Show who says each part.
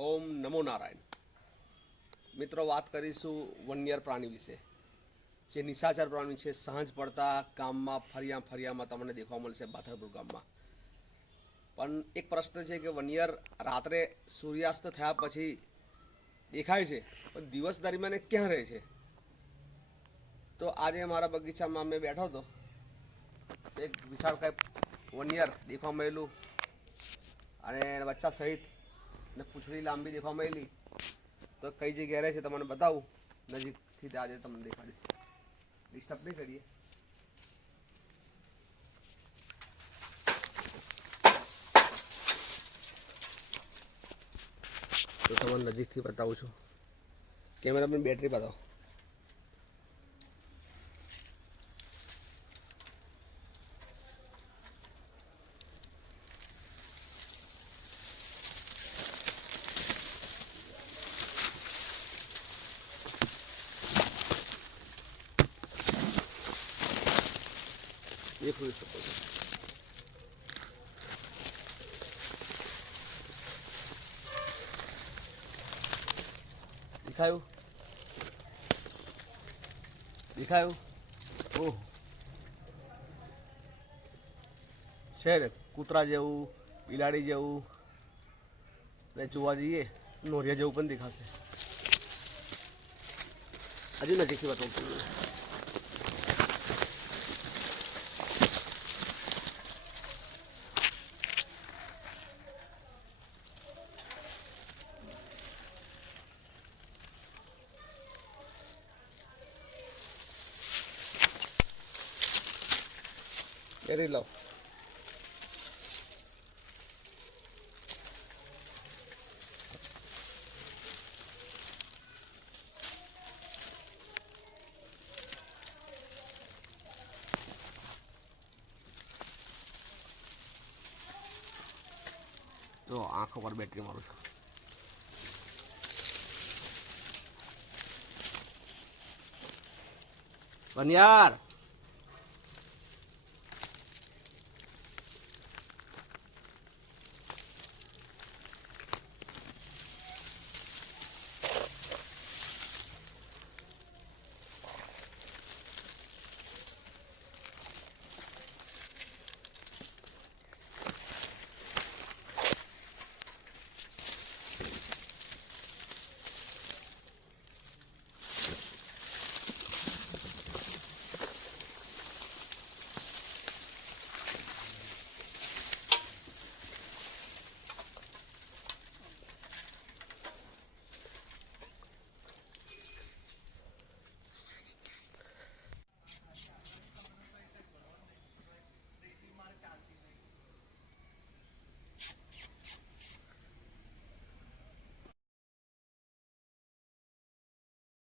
Speaker 1: ઓમ નમો નારાયણ. મિત્રો, વાત કરીશું વન્યર પ્રાણી વિશે. જે નિશાચર પ્રાણી છે, સાંજ પડતા ગામમાં ફરિયા ફરિયામાં તમને દેખવા મળશે બાથરપુર ગામમાં. પણ એક પ્રશ્ન છે કે વન્યર રાત્રે સૂર્યાસ્ત થયા પછી દેખાય છે, પણ દિવસ દરમિયાન ક્યાં રહે છે? તો આજે મારા બગીચામાં મેં બેઠો હતો. એક વિશાળકાય વન્યર દેખવા મળેલું. અને બચ્ચા સહિત ને પૂંછડી લાંબી દેખવા મળેલી તો કઈ જગ્યાએ રહે છે તમને બતાવું. નજીકથી આજે તમને દેખાડીશ. ડિસ્ટર્બ નહીં કરીએ. તો તમને નજીકથી બતાવું છું. કેમેરામેન બેટરી બતાવો એ જોઈ શકો છો. દેખાયું? દેખાયું? ઓહ. છે ને, કૂતરા જેવું, બિલાડી જેવું. ને જોવા જઈએ, નોરિયા જેવું પણ દેખાશે. હજુ નજીકથી બતાવું કેરી લાવ તો આંખો પર બેટરી મારું છું. પણ યાર